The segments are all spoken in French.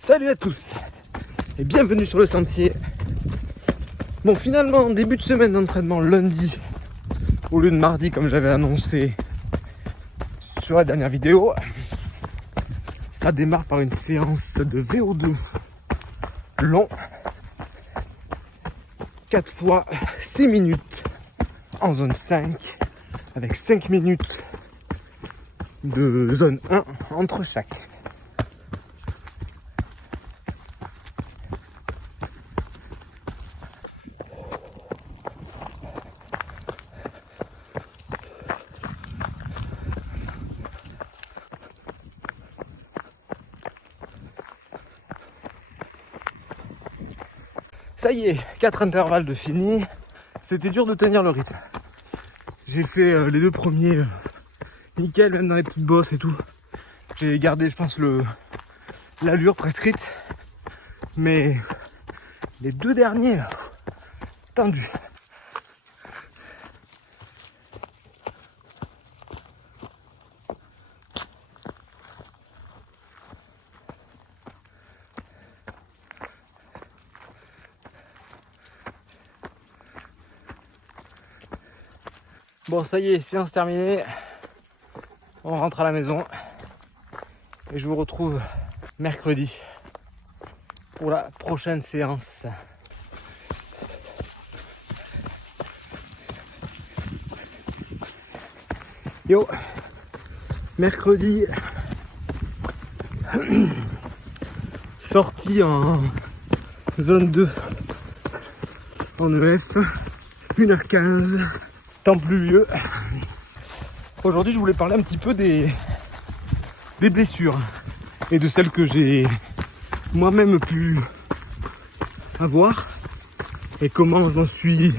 Salut à tous et bienvenue sur le sentier. Bon, finalement, début de semaine d'entraînement lundi au lieu de mardi comme j'avais annoncé sur la dernière vidéo. Ça démarre par une séance de VO2 long, 4 fois 6 minutes en zone 5 avec 5 minutes de zone 1 entre chaque. Ça y est, 4 intervalles de fini. C'était dur de tenir le rythme. J'ai fait les deux premiers nickel, même dans les petites bosses et tout. J'ai gardé, je pense, l'allure prescrite. Mais les deux derniers, tendus. Bon, ça y est, séance terminée. On rentre à la maison. Et je vous retrouve mercredi pour la prochaine séance. Yo, mercredi, sortie en zone 2 en EF, 1h15. Temps pluvieux. Aujourd'hui, je voulais parler un petit peu des blessures et de celles que j'ai moi-même pu avoir et comment je m'en suis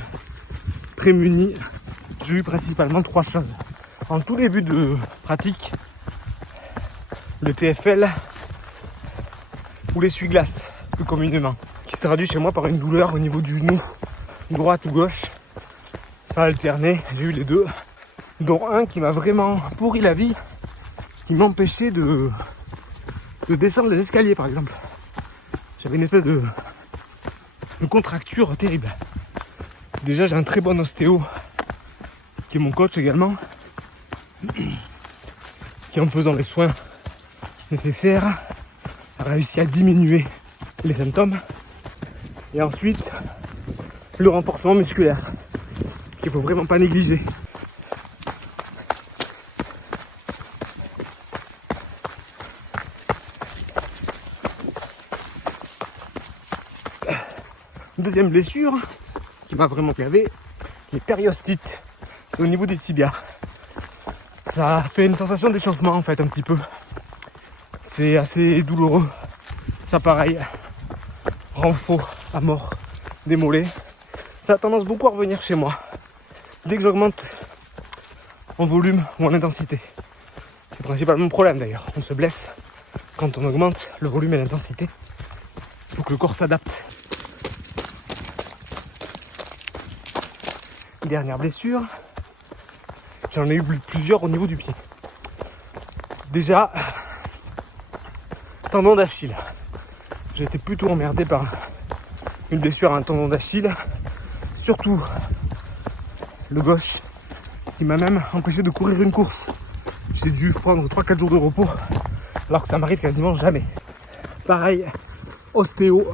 prémuni. J'ai eu principalement 3 choses. En tout début de pratique, le TFL ou l'essuie-glace, plus communément, qui se traduit chez moi par une douleur au niveau du genou, droite ou gauche. Ça a alterné, j'ai eu les deux, dont un qui m'a vraiment pourri la vie, qui m'empêchait de descendre les escaliers par exemple. J'avais une espèce de contracture terrible. Déjà j'ai un très bon ostéo, qui est mon coach également, qui en me faisant les soins nécessaires, a réussi à diminuer les symptômes. Et ensuite, le renforcement musculaire, qu'il faut vraiment pas négliger. Deuxième blessure qui m'a vraiment gavé, les périostites. C'est au niveau des tibias. Ça fait une sensation d'échauffement en fait un petit peu. C'est assez douloureux. Ça pareil, renfort à mort des mollets. Ça a tendance beaucoup à revenir chez moi dès que j'augmente en volume ou en intensité. C'est principalement mon problème d'ailleurs. On se blesse quand on augmente le volume et l'intensité. Il faut que le corps s'adapte. Dernière blessure, j'en ai eu plusieurs au niveau du pied. Déjà, tendon d'Achille. J'ai été plutôt emmerdé par une blessure à un tendon d'Achille, surtout le gauche, qui m'a même empêché de courir une course. J'ai dû prendre 3-4 jours de repos, alors que ça m'arrive quasiment jamais. Pareil, ostéo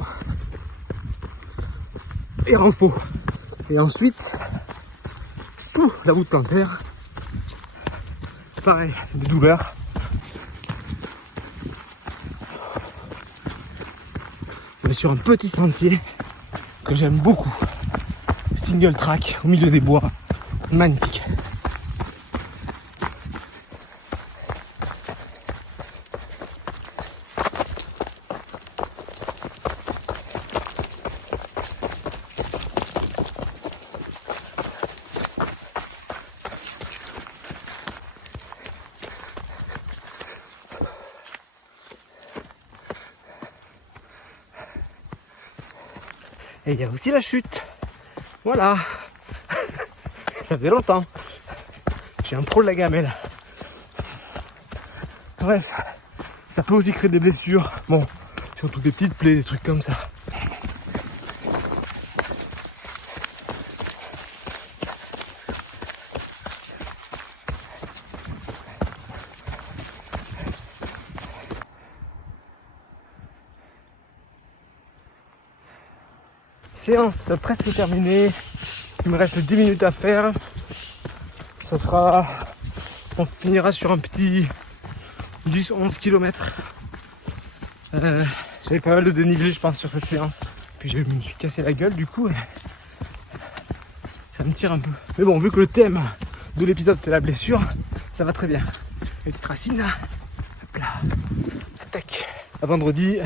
et renfo. Et ensuite, sous la voûte plantaire, pareil, des douleurs. On est sur un petit sentier que j'aime beaucoup. Single track au milieu des bois. Magnifique. Et il y a aussi la chute. Voilà. Ça fait longtemps. J'ai un pro de la gamelle. Bref, ça peut aussi créer des blessures. Bon, Surtout des petites plaies, des trucs comme ça. Séance presque terminée. Il me reste 10 minutes à faire. Ça sera... On finira sur un petit 10-11 km. J'avais pas mal de dénivelé je pense sur cette séance. Puis je me suis cassé la gueule du coup. Ça me tire un peu. Mais bon, vu que le thème de l'épisode c'est la blessure, ça va très bien. Les petites racines là. Hop là. Tac. À vendredi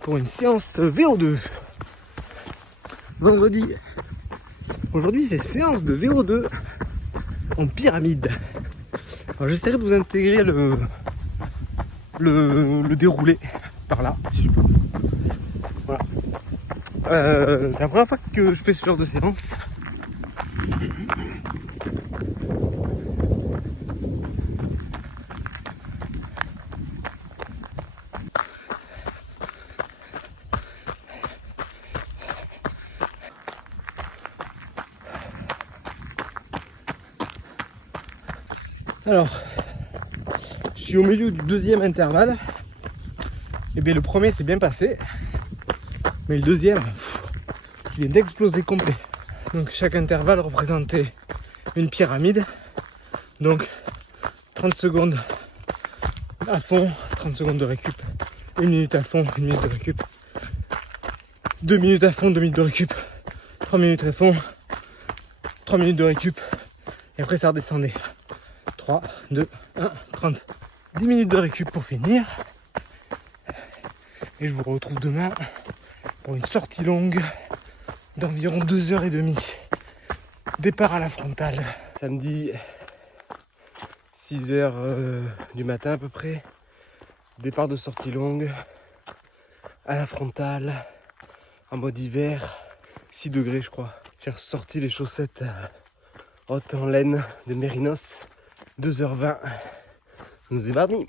pour une séance VO2. Vendredi. Aujourd'hui c'est séance de VO2 en pyramide. Alors j'essaierai de vous intégrer le déroulé par là, si je peux. Voilà. C'est la première fois que je fais ce genre de séance. Alors, je suis au milieu du deuxième intervalle. Et bien le premier s'est bien passé. Mais le deuxième, je viens d'exploser complet. Donc chaque intervalle représentait une pyramide. Donc 30 secondes à fond, 30 secondes de récup. 1 minute à fond, 1 minute de récup. 2 minutes à fond, 2 minutes de récup. 3 minutes à fond, 3 minutes de récup. Et après ça redescendait. 3, 2, 1, 30. 10 minutes de récup pour finir. Et je vous retrouve demain pour une sortie longue d'environ 2h30. Départ à la frontale. Samedi, 6h du matin à peu près. Départ de sortie longue à la frontale en mode hiver. 6 degrés je crois. J'ai ressorti les chaussettes hautes en laine de Mérinos. 2h20. Nous est parti.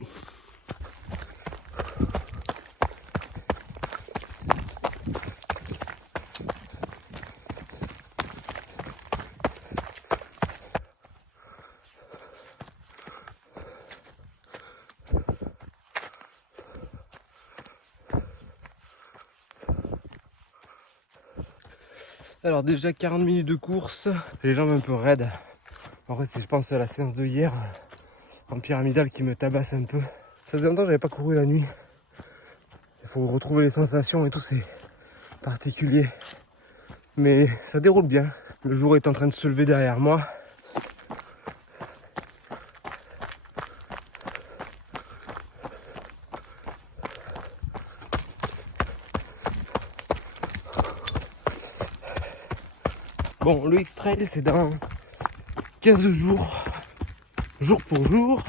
Alors déjà 40 minutes de course, les jambes un peu raides. En vrai c'est je pense à la séance de hier en pyramidal qui me tabasse un peu. Ça faisait longtemps que j'avais pas couru la nuit. Il faut retrouver les sensations et tout, c'est particulier. Mais ça déroule bien. Le jour est en train de se lever derrière moi. Bon, le X-Trail c'est dans 15 jours, jour pour jour.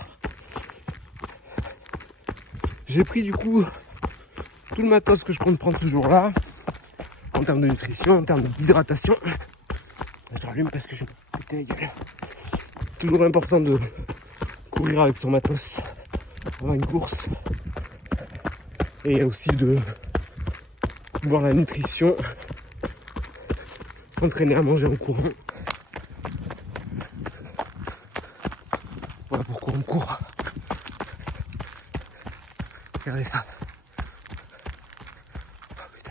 J'ai pris du coup tout le matos que je compte prendre ce jour-là, en termes de nutrition, en termes d'hydratation. Je rallume parce que je me pétais la gueule. Toujours important de courir avec son matos avant une course. Et aussi de voir la nutrition, s'entraîner à manger en courant. Voilà pourquoi on court. Regardez ça. Oh, putain.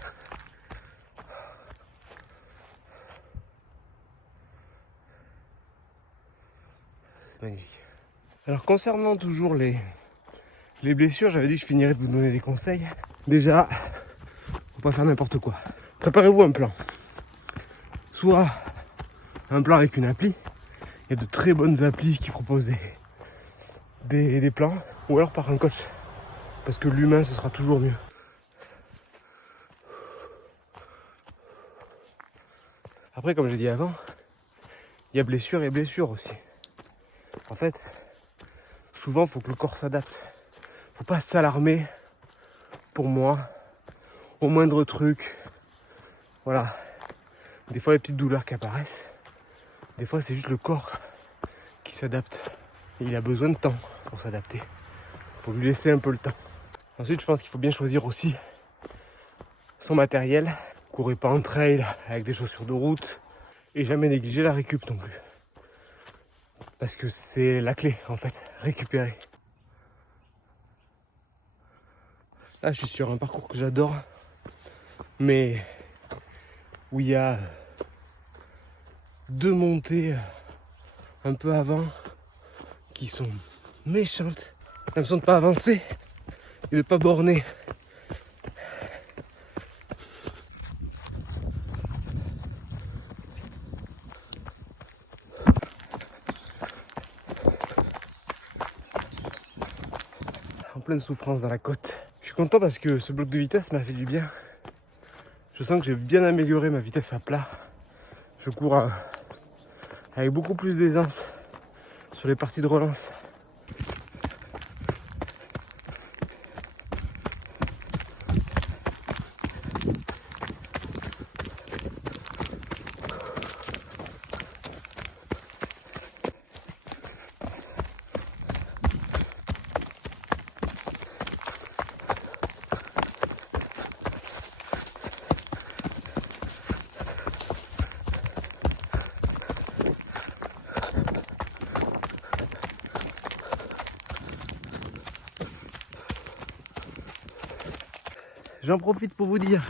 C'est magnifique. Alors concernant toujours les blessures, j'avais dit que je finirais de vous donner des conseils. Déjà, faut pas faire n'importe quoi. Préparez-vous un plan. Soit un plan avec une appli. Il y a de très bonnes applis qui proposent des plans. Ou alors par un coach. Parce que l'humain, ce sera toujours mieux. Après, comme j'ai dit avant, il y a blessure et blessure aussi. En fait, souvent, il faut que le corps s'adapte. Faut pas s'alarmer, pour moi, au moindre truc. Voilà. Des fois, les petites douleurs qui apparaissent. Des fois, c'est juste le corps qui s'adapte. Et il a besoin de temps pour s'adapter. Il faut lui laisser un peu le temps. Ensuite, je pense qu'il faut bien choisir aussi son matériel. Courez pas en trail avec des chaussures de route et jamais négliger la récup non plus. Parce que c'est la clé en fait, récupérer. Là je suis sur un parcours que j'adore, mais où il y a 2 montées un peu avant qui sont méchantes. J'ai l'impression de ne pas avancer et de ne pas borner. En pleine souffrance dans la côte. Je suis content parce que ce bloc de vitesse m'a fait du bien. Je sens que j'ai bien amélioré ma vitesse à plat. Je cours avec beaucoup plus d'aisance sur les parties de relance. J'en profite pour vous dire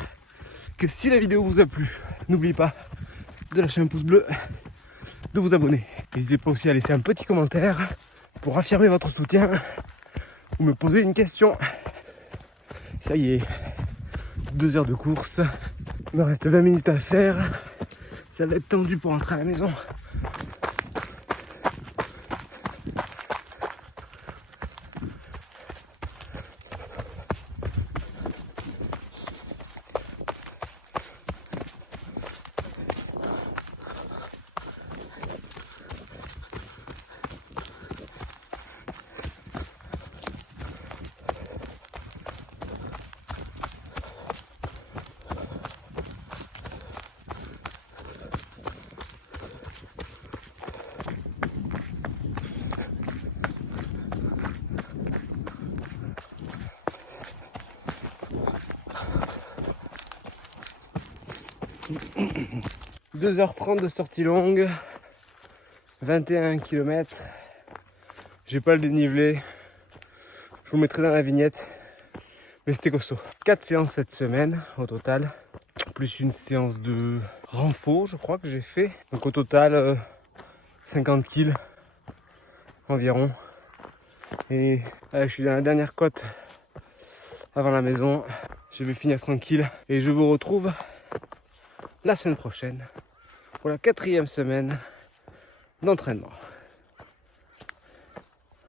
que si la vidéo vous a plu, n'oubliez pas de lâcher un pouce bleu, de vous abonner. N'hésitez pas aussi à laisser un petit commentaire pour affirmer votre soutien ou me poser une question. Ça y est, 2 heures de course, il me reste 20 minutes à faire. Ça va être tendu pour rentrer à la maison. « 2h30 de sortie longue, 21 km. J'ai pas le dénivelé. Je vous mettrai dans la vignette. Mais c'était costaud. 4 séances cette semaine au total. Plus une séance de renfort, je crois que j'ai fait. Donc au total, 50 kg environ. Et là, je suis dans la dernière côte avant la maison. Je vais finir tranquille. Et je vous retrouve la semaine prochaine pour la 4e semaine d'entraînement.